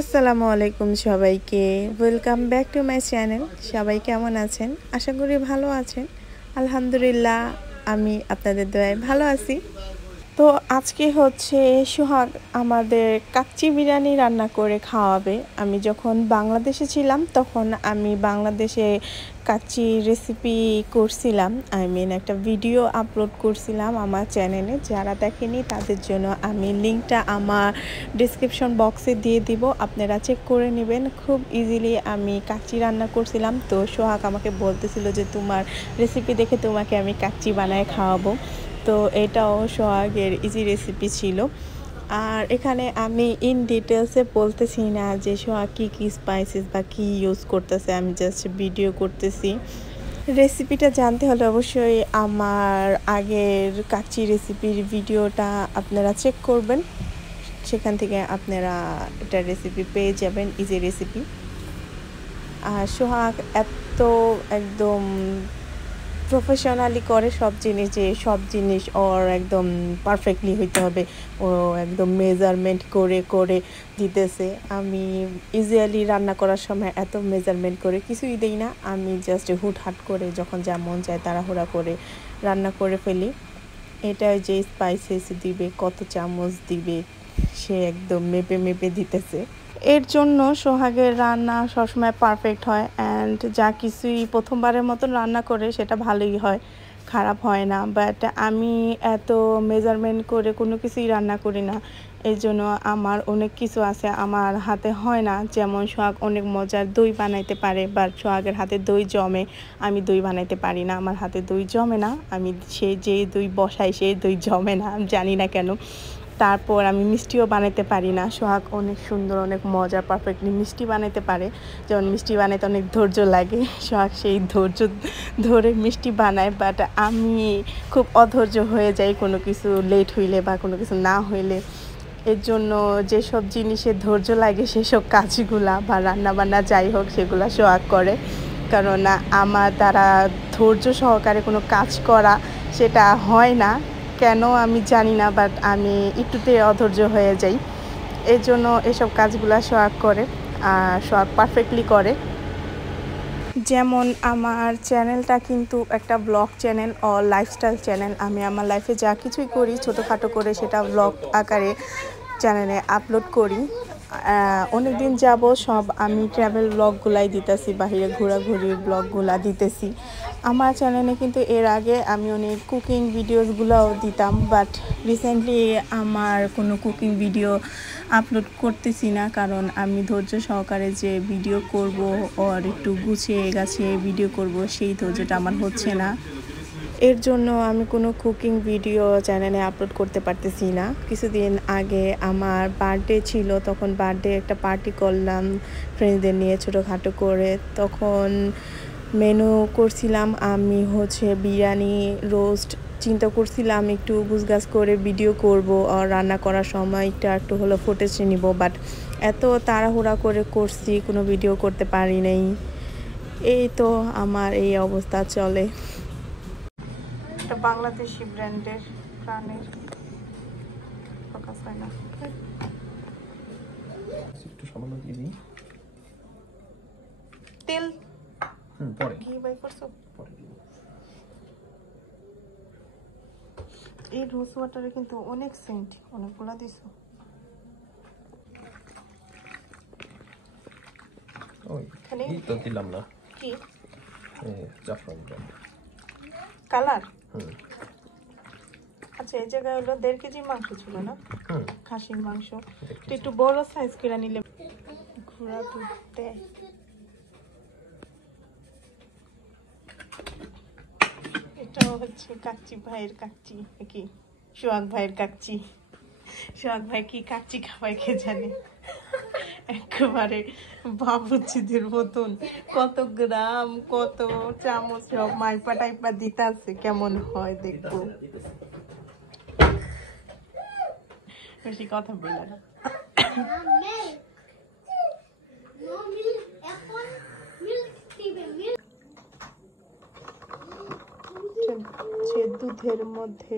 আসসালামু আলাইকুম সবাইকে, welcome back to my channel. সবাই কেমন আছেন? আশা করি ভালো আছেন। আলহামদুলিল্লাহ, আমি আপনাদের দয়ায় ভালো আছি। তো আজকে হচ্ছে সোহাগ আমাদের কাচ্চি বিরিয়ানি রান্না করে খাওয়াবে। আমি যখন বাংলাদেশে ছিলাম তখন আমি বাংলাদেশে কাচ্চি রেসিপি করছিলাম, একটা ভিডিও আপলোড করছিলাম আমার চ্যানেলে। যারা দেখেনি তাদের জন্য আমি লিঙ্কটা আমার ডিসক্রিপশন বক্সে দিয়ে দিব, আপনারা চেক করে নেবেন। খুব ইজিলি আমি কাচ্চি রান্না করছিলাম। তো সোহাগ আমাকে বলতেছিল যে তোমার রেসিপি দেখে তোমাকে আমি কাচ্চি বানায় খাওয়াবো। তো এটাও সোহাগের ইজি রেসিপি ছিল। আর এখানে আমি ইন ডিটেলসে বলতেছি না যে সোহাগ কী স্পাইসেস বা কী ইউজ করতেছে, আমি জাস্ট ভিডিও করতেছি। রেসিপিটা জানতে হলে অবশ্যই আমার আগের কাচ্চি রেসিপির ভিডিওটা আপনারা চেক করবেন, সেখান থেকে আপনারা এটা রেসিপি পেয়ে যাবেন, ইজি রেসিপি। আর সোহাগ এত একদম প্রফেশনালি করে সব জিনিস, যে সব জিনিস ওর একদম পারফেক্টলি হইতে হবে, ও একদম মেজারমেন্ট করে করে দিতেছে। আমি ইজিলি রান্না করার সময় এত মেজারমেন্ট করে কিছুই দিই না, আমি জাস্ট হুটহাট করে যখন যা মন চায় তাড়াহুড়া করে রান্না করে ফেলি। এটা যে স্পাইসেস দিবে, কত চামচ দিবে, সে একদম মেপে মেপে দিতেছে। এর জন্য সোহাগের রান্না সবসময় পারফেক্ট হয়, অ্যান্ড যা কিছুই প্রথমবারের মতন রান্না করে সেটা ভালোই হয়, খারাপ হয় না। বাট আমি এত মেজারমেন্ট করে কোনো কিছুই রান্না করি না, এই জন্য আমার অনেক কিছু আছে আমার হাতে হয় না। যেমন সোহাগ অনেক মজার দই বানাইতে পারে, বাট সোহাগের হাতে দই জমে, আমি দই বানাইতে পারি না, আমার হাতে দই জমে না। আমি যেই দই বসাই সেই দই জমে না, জানি না কেন। তারপর আমি মিষ্টিও বানাইতে পারি না, সোহাগ অনেক সুন্দর অনেক মজার পারফেক্টলি মিষ্টি বানাইতে পারে। যেমন মিষ্টি বানাইতে অনেক ধৈর্য লাগে, সোহাগ সেই ধৈর্য ধরে মিষ্টি বানায়। বাট আমি খুব অধৈর্য হয়ে যাই কোনো কিছু লেট হইলে বা কোনো কিছু না হইলে। এর জন্য যেসব জিনিসে ধৈর্য লাগে সেসব কাজগুলা বা রান্নাবান্না যাই হোক সেগুলো সোহাগ করে, কারণ আমার দ্বারা ধৈর্য সহকারে কোনো কাজ করা সেটা হয় না, কেন আমি জানি না। বাট আমি একটুতে অধৈর্য হয়ে যাই, এই জন্য এসব কাজগুলো সোহাগ করে, আর সোহাগ পারফেক্টলি করে। যেমন আমার চ্যানেলটা কিন্তু একটা ব্লগ চ্যানেল ও লাইফস্টাইল চ্যানেল। আমি আমার লাইফে যা কিছুই করি ছোটোখাটো করে সেটা ব্লগ আকারে চ্যানেলে আপলোড করি। অনেক দিন যাব সব আমি ট্রাভেল ব্লগগুলাই দিতেছি, বাহিরে ঘোরাঘুরির ব্লগগুলা দিতেছি আমার চ্যানেলে। কিন্তু এর আগে আমি অনেক কুকিং ভিডিওসগুলোও দিতাম, বাট রিসেন্টলি আমার কোনো কুকিং ভিডিও আপলোড করতেছি না, কারণ আমি ধৈর্য সহকারে যে ভিডিও করব আর একটু গুছিয়ে গাছিয়ে ভিডিও করব সেই ধৈর্যটা আমার হচ্ছে না। এর জন্য আমি কোনো কুকিং ভিডিও চ্যানেলে আপলোড করতে পারতেছি না। কিছুদিন আগে আমার বার্থডে ছিল, তখন বার্থডে একটা পার্টি করলাম ফ্রেন্ডসদের নিয়ে ছোটোখাটো করে। তখন মেনু করছিলাম আমি হচ্ছে বিরিয়ানি, রোস্ট। চিন্তা করছিলাম একটু গুছগাছ করে ভিডিও করব আর রান্না করার সময় একটু হলো ফুটেজ নিব, বাট এত তাড়াহুড়া করে করছি কোনো ভিডিও করতে পারি নাই। এই তো আমার এই অবস্থা চলে। একটা বাংলাদেশি ব্র্যান্ডের প্রাণের ফোকাস হয় না, একটু সামান্য দিয়ে দিই তেল। পরে ঘি বাই করছো পরে এই রোজ ওয়াটারে কিন্তু অনেক সেন্ট, অনেকগুলা দিছো। ওই এই তো দিলাম না, কি জাফরান কালার? আচ্ছা, এই জায়গায় হলো 1.5 কেজি মাংস ছিল না, খাসির মাংস। তো একটু বড় সাইজ করে নিলে ঘোরা দুধ দেয়। এটাও হচ্ছে কাচ্চি ভাইয়ের কাচ্চি, কি সোহাগ ভাইয়ের কাচ্চি। সোহাগ ভাই কি কাচ্চি খাওয়াই কে জানে, একেবারে বাবুচিদের মতন কত গ্রাম কত চামচ সব মাইপা টাইপা দিতে আছে, কেমন হয় দেখবো। বেশি কথা বললাম না। দুধের মধ্যে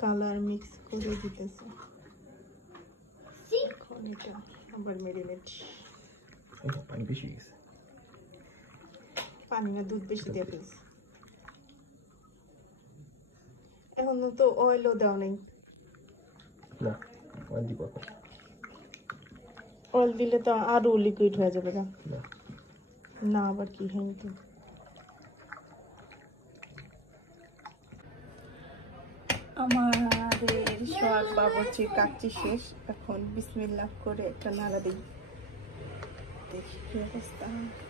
কালার মিক্স করে দিতেছে। আবার মেরিনেট পানি বেশি গেছে পানি না দুধ বেশি দিয়ে ফেলছি এখন তো অয়েলও দেওয়া নেই না অয়েল দিব অয়েল দিলে তো আরো লিকুইড হয়ে যাবে না না না আবার কি হয় তো আমাদের শাক বাবুর্চি কাচ্চি শেষ এখন বিসমিল্লাহ করে একটা নাড়া দিই দেখি কি অবস্থা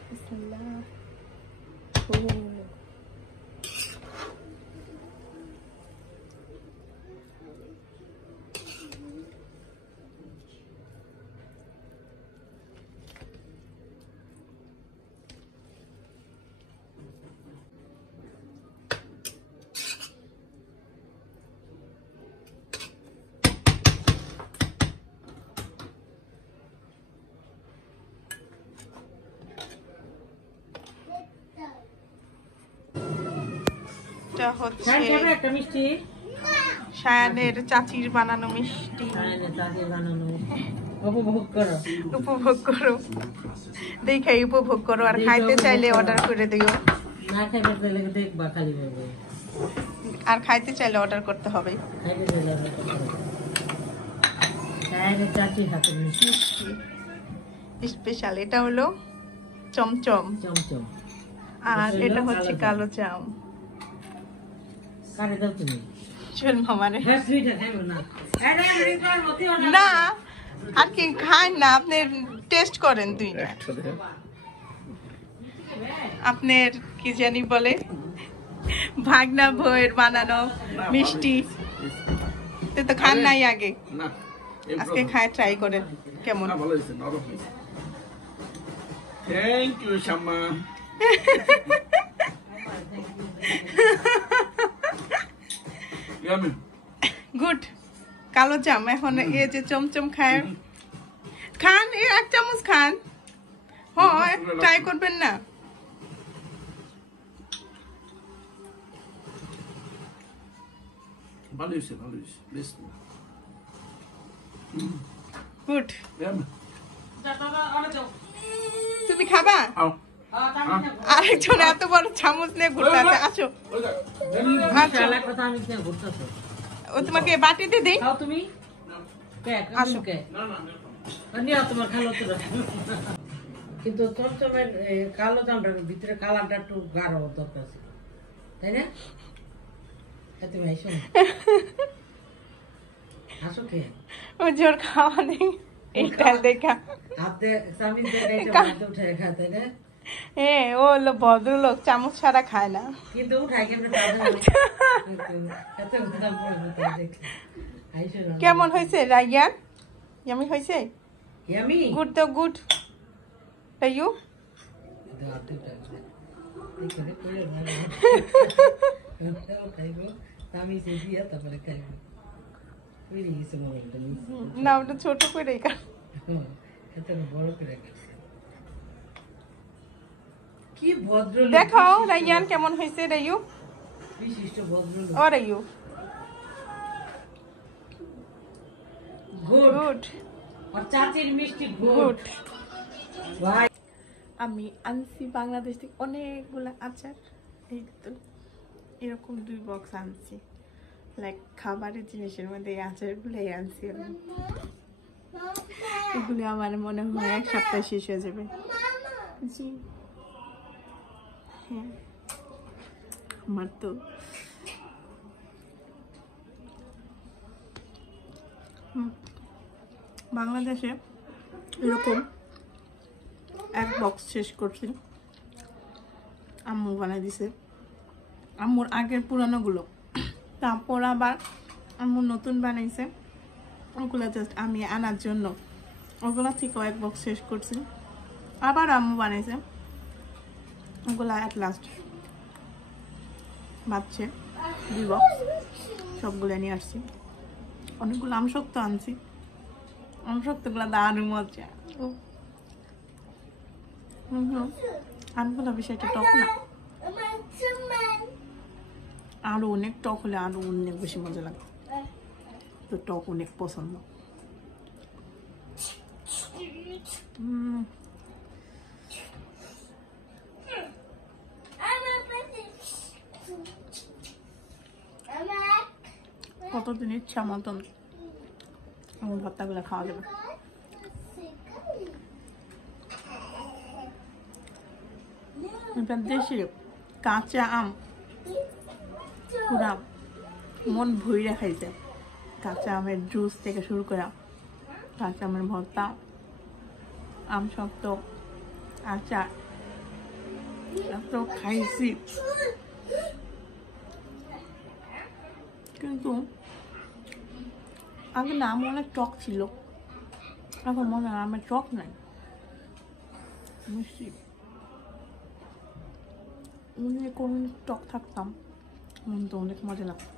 বিসমিল্লাহ এটা হচ্ছে শায়ানের চাচির বানানো মিষ্টি উপভোগ করো দেখাই উপভোগ করো আর খাইতে চাইলে অর্ডার করে দিও আর খাইতে চাইলে অর্ডার করতে হবে স্পেশাল এটা হলো চমচম আর এটা হচ্ছে কালো চাম চল মামারে না আর কি খান না আপনি টেস্ট করেন দুইটা আপনার কি জানি বলে ভাগনা বউয়ের বানানো মিষ্টি তো খান নাই আগে আজকে খায় ট্রাই করেন কেমন থ্যাংক ইউ শাম্মা গুড কালো চাম এখন এ যে চমচম খায় খান এ এক চামচ খান হয় ট্রাই করবেন না ভালো হয়েছে বেশ গুড তুমি খাবা আরেকজন এত বড় চামচ নিয়ে ঘুরতে আছে আসো ও তোমাকে বাটিতে দেই তুমি আসো কিন্তু চমচমের কালো চামটার ভিতরে কালারটা একটু গাঢ় দরকার ছিল তাই না তুমি আইসো আসো কে ও জোর খাওয়া নেই এইটা দেখা হাতে চামিচ দিয়ে উঠে রেখা তাই না হ্যাঁ ও হলো ভদ্রলোক চামচ ছাড়া খায় না কিন্তু উঠাই কেমন কেমন হয়েছে রাইয়ান ইয়ামি হয়েছে ইয়ামি গুড তো গুড রাইয়ু না ওটা ছোট করে কি ভদ্র দেখো রাইয়ান কেমন হয়েছে রাইয়ু বিশিষ্ট ভদ্র ও রাইয়ু গুড আর চাচির মিষ্টি গুড ভাই আমি আনছি বাংলাদেশ থেকে অনেকগুলো আচার এই তো এরকম 2 বক্স আনছি লাইক খাবারের জিনিসের মধ্যে এই আচারগুলোই আনছি আমি এগুলো আমার মনে হয় এক সপ্তাহ শেষ হয়ে যাবে জি হ্যাঁ আমার তো বাংলাদেশে এরকম 1 বক্স শেষ করছি আম্মু বানাই দিছে আম্মুর আগের পুরানোগুলো তারপর আবার আম্মু নতুন বানাইছে ওগুলো জাস্ট আমি আনার জন্য ওগুলো থেকে 1 বক্স শেষ করছি আবার আম্মু বানাইছে ওগুলো অ্যাট লাস্ট বাচ্চে 2 বক্স সবগুলো নিয়ে আসছি অনেকগুলো আমশক্ত আনছি আমশক্তগুলো দারুণ মজা আমগুলো বিষয়টা টক না আরো অনেক টক হলে আরো অনেক বেশি মজা লাগে তো টক অনেক পছন্দ কতদিন ইচ্ছা মতন আমার ভর্তাগুলো খাওয়া যাবে। এটা দেশি কাঁচা আম পুরা মন ভইরা খাইছে। কাঁচা আমের জুস থেকে শুরু করে কাঁচা আমের ভর্তা, আম শক্ত, আচার এত খাইছি, কিন্তু আগে না আম অনেক টক ছিল, এখন মনে হয় আমের টক নাই, মিষ্টি। কোন টক থাকতাম তো অনেক মজা লাগতো।